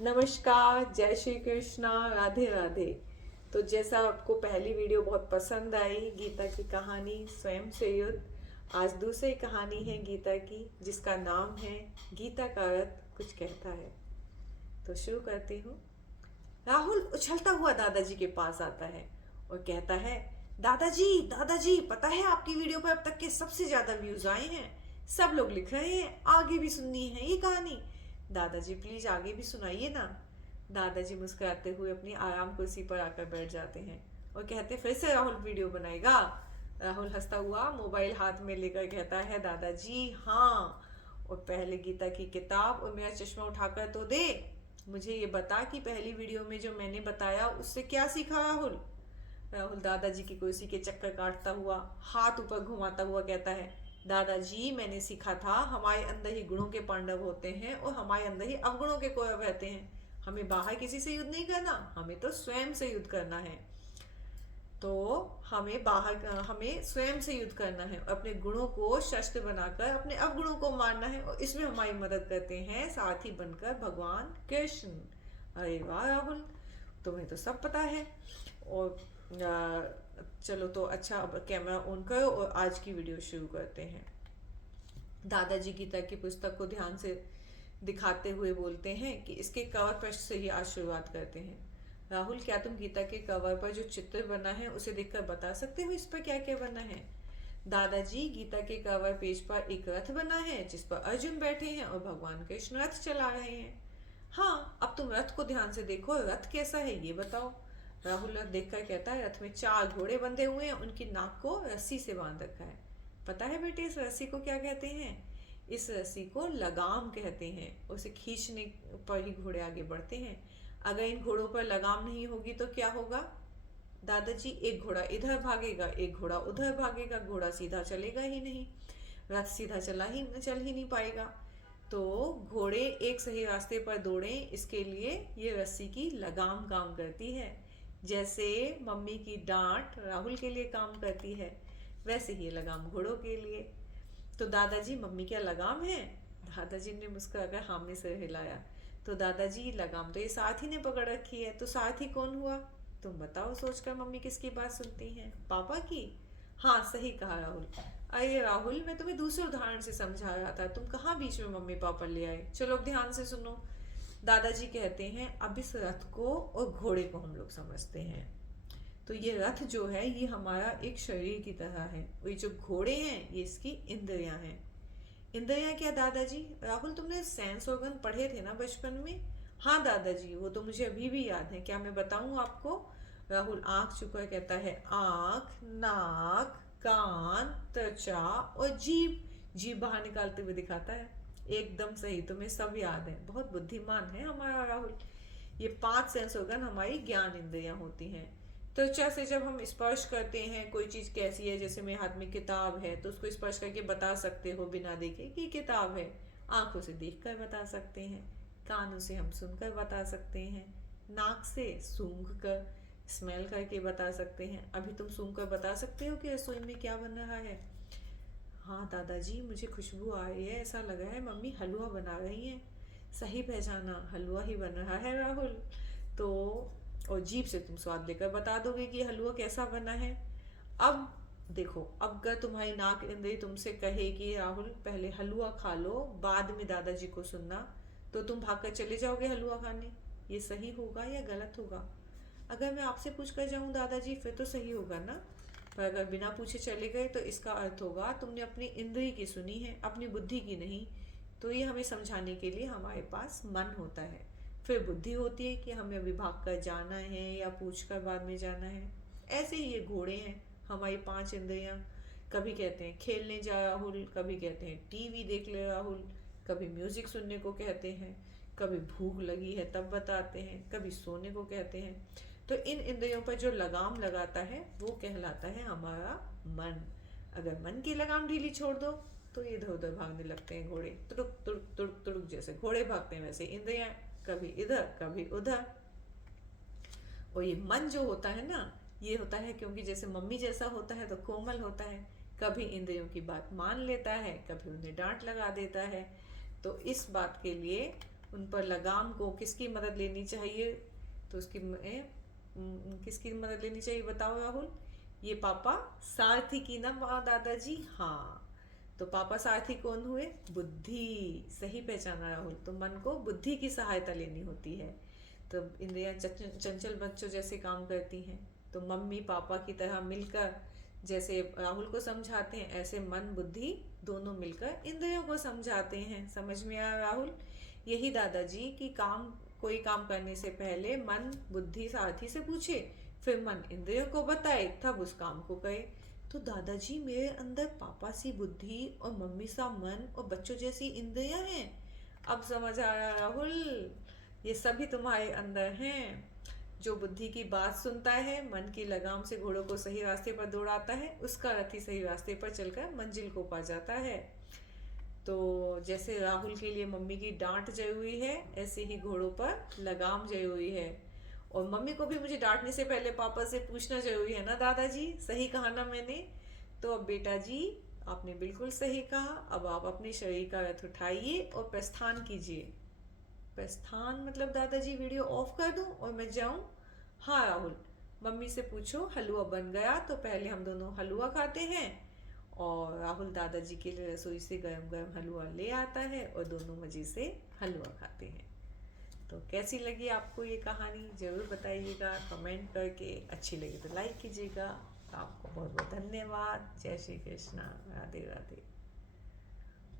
नमस्कार, जय श्री कृष्णा, राधे राधे। तो जैसा आपको पहली वीडियो बहुत पसंद आई, गीता की कहानी स्वयं से युद्ध, आज दूसरी कहानी है गीता की जिसका नाम है गीता का अर्थ कुछ कहता है। तो शुरू करती हूँ। राहुल उछलता हुआ दादाजी के पास आता है और कहता है, दादाजी दादाजी, पता है आपकी वीडियो पर अब तक के सबसे ज्यादा व्यूज आए हैं। सब लोग लिख रहे हैं आगे भी सुननी है ये कहानी। दादाजी प्लीज आगे भी सुनाइए ना। दादाजी मुस्कुराते हुए अपनी आराम कुर्सी पर आकर बैठ जाते हैं और कहते, फिर से राहुल वीडियो बनाएगा। राहुल हंसता हुआ मोबाइल हाथ में लेकर कहता है, दादाजी हाँ, और पहले गीता की किताब और मेरा चश्मा उठाकर तो दे। मुझे ये बता कि पहली वीडियो में जो मैंने बताया उससे क्या सीखा राहुल। राहुल दादाजी की कुर्सी के चक्कर काटता हुआ हाथ ऊपर घुमाता हुआ कहता है, दादाजी मैंने सीखा था हमारे अंदर ही गुणों के पांडव होते हैं और हमारे अंदर ही अवगुणों के कौरव रहते हैं। हमें बाहर किसी से युद्ध नहीं करना, हमें तो स्वयं से युद्ध करना है। तो हमें स्वयं से युद्ध करना है, अपने गुणों को शस्त्र बनाकर अपने अवगुणों को मारना है, और इसमें हमारी मदद करते हैं सारथी बनकर भगवान कृष्ण। अरे वाह राहुल, तुम्हें तो सब पता है। और चलो तो अच्छा, अब कैमरा ऑन करो और आज की वीडियो शुरू करते हैं। दादाजी गीता की पुस्तक को ध्यान से दिखाते हुए बोलते हैं कि इसके कवर पृष्ठ से ही आज शुरुआत करते हैं। राहुल, क्या तुम गीता के कवर पर जो चित्र बना है उसे देखकर बता सकते हो इस पर क्या क्या बना है। दादाजी, गीता के कवर पेज पर एक रथ बना है जिस पर अर्जुन बैठे हैं और भगवान कृष्ण रथ चला रहे हैं। हाँ, अब तुम रथ को ध्यान से देखो, रथ कैसा है ये बताओ। राहुल रथ देखकर कहता है, रथ में 4 घोड़े बंधे हुए हैं, उनकी नाक को रस्सी से बांध रखा है। पता है बेटे इस रस्सी को क्या कहते हैं? इस रस्सी को लगाम कहते हैं। उसे खींचने पर ही घोड़े आगे बढ़ते हैं। अगर इन घोड़ों पर लगाम नहीं होगी तो क्या होगा दादाजी? एक घोड़ा इधर भागेगा, एक घोड़ा उधर भागेगा, घोड़ा सीधा चलेगा ही नहीं, रथ सीधा चल ही नहीं पाएगा। तो घोड़े एक सही रास्ते पर दौड़ें, इसके लिए ये रस्सी की लगाम काम करती है। जैसे मम्मी की डांट राहुल के लिए काम करती है, वैसे ही लगाम घोड़ों के लिए। तो दादाजी, मम्मी क्या लगाम है? दादाजी ने मुस्कुराकर हाँ में सिर हिलाया। तो दादाजी, लगाम तो ये सारथी ने पकड़ रखी है, तो सारथी कौन हुआ? तुम बताओ सोचकर। मम्मी किसकी बात सुनती हैं? पापा की। हाँ सही कहा राहुल। अरे राहुल, मैं तुम्हें दूसरे उदाहरण से समझा रहा था, तुम कहाँ बीच में मम्मी पापा ले आए। चलो अब ध्यान से सुनो। दादाजी कहते हैं, अब इस रथ को और घोड़े को हम लोग समझते हैं। तो ये रथ जो है ये हमारा एक शरीर की तरह है, और ये जो घोड़े हैं ये इसकी इंद्रियां हैं। इंद्रियां क्या दादाजी? राहुल, तुमने सेंस ऑर्गन पढ़े थे ना बचपन में? हाँ दादाजी, वो तो मुझे अभी भी याद है, क्या मैं बताऊं आपको? राहुल आंख चुका कहता है, आंख, नाक, कान, त्वचा और जीभ। जीभ बाहर निकालते हुए दिखाता है। एकदम सही, तुम्हें सब याद है, बहुत बुद्धिमान है हमारा राहुल। ये 5 सेंस ऑर्गन हमारी ज्ञान इंद्रियां होती हैं। त्वचा से जब हम स्पर्श करते हैं कोई चीज कैसी है, जैसे मेरे हाथ में किताब है तो उसको स्पर्श करके बता सकते हो बिना देखे कि किताब है। आंखों से देखकर बता सकते हैं, कानों से हम सुनकर बता सकते हैं, नाक से सूंघ कर स्मेल करके बता सकते हैं। अभी तुम सूंघ कर बता सकते हो कि रसोई में क्या बन रहा है? हाँ दादाजी, मुझे खुशबू आ रही है, ऐसा लग रहा है मम्मी हलवा बना रही हैं। सही पहचाना, हलवा ही बन रहा है राहुल। तो और जीभ से तुम स्वाद लेकर बता दोगे कि हलवा कैसा बना है। अब देखो, अब अगर तुम्हारी नाक इंद्री तुमसे कहे कि राहुल पहले हलवा खा लो बाद में दादाजी को सुनना, तो तुम भागकर चले जाओगे हलवा खाने। ये सही होगा या गलत होगा? अगर मैं आपसे पूछ कर जाऊं दादाजी फिर तो सही होगा ना, पर अगर बिना पूछे चले गए तो इसका अर्थ होगा तुमने अपनी इंद्री की सुनी है, अपनी बुद्धि की नहीं। तो ये हमें समझाने के लिए हमारे पास मन होता है, फिर बुद्धि होती है कि हमें अभी भाग कर जाना है या पूछ कर बाद में जाना है। ऐसे ही ये घोड़े हैं, हमारी 5 इंद्रियां। कभी कहते हैं खेलने जा राहुल, कभी कहते हैं टीवी देख ले राहुल, कभी म्यूजिक सुनने को कहते हैं, कभी भूख लगी है तब बताते हैं, कभी सोने को कहते हैं। तो इन इंद्रियों पर जो लगाम लगाता है वो कहलाता है हमारा मन। अगर मन की लगाम ढीली छोड़ दो तो इधर उधर भागने लगते हैं घोड़े, तुड़ुक तुड़ुक तुड़ुक तुड़ुक, जैसे घोड़े भागते हैं वैसे इंद्रियां कभी इधर कभी उधर। और ये मन जो होता है ना, ये होता है क्योंकि जैसे मम्मी जैसा होता है तो कोमल होता है, कभी इंद्रियों की बात मान लेता है, कभी उन्हें डांट लगा देता है। तो इस बात के लिए उन पर लगाम को किसकी मदद लेनी चाहिए, तो किसकी मदद लेनी चाहिए बताओ राहुल। ये पापा सारथी की ना दादाजी। हाँ, तो पापा सारथी कौन हुए, बुद्धि। सही पहचाना राहुल। तो मन को बुद्धि की सहायता लेनी होती है। तो इंद्रियां चंचल बच्चों जैसे काम करती हैं। तो मम्मी पापा की तरह मिलकर जैसे राहुल को समझाते हैं, ऐसे मन बुद्धि दोनों मिलकर इंद्रियों को समझाते हैं। समझ में आया राहुल। यही दादाजी की कोई काम करने से पहले मन बुद्धि सारथी से पूछे, फिर मन इंद्रियों को बताए, तब उस काम को करे। तो दादाजी मेरे अंदर पापा सी बुद्धि और मम्मी सा मन और बच्चों जैसी इंद्रियां हैं। अब समझ आया राहुल। ये सभी तुम्हारे अंदर हैं। जो बुद्धि की बात सुनता है, मन की लगाम से घोड़ों को सही रास्ते पर दौड़ाता है, उसका रथी सही रास्ते पर चलकर मंजिल को पा जाता है। तो जैसे राहुल के लिए मम्मी की डांट जरूरी है, ऐसे ही घोड़ों पर लगाम जरूरी है। और मम्मी को भी मुझे डांटने से पहले पापा से पूछना जरूरी है ना दादाजी। सही कहा ना मैंने। तो अब बेटा जी, आपने बिल्कुल सही कहा। अब आप अपने शरीर का रथ उठाइए और प्रस्थान कीजिए। प्रस्थान मतलब दादाजी वीडियो ऑफ कर दूं और मैं जाऊं। हाँ राहुल, मम्मी से पूछो हलवा बन गया, तो पहले हम दोनों हलवा खाते हैं। और राहुल दादाजी के लिए रसोई से गरम गरम हलवा ले आता है और दोनों मजे से हलवा खाते हैं। तो कैसी लगी आपको ये कहानी, जरूर बताइएगा कमेंट करके। अच्छी लगी तो लाइक कीजिएगा। आपको बहुत बहुत धन्यवाद। जय श्री कृष्णा। राधे राधे।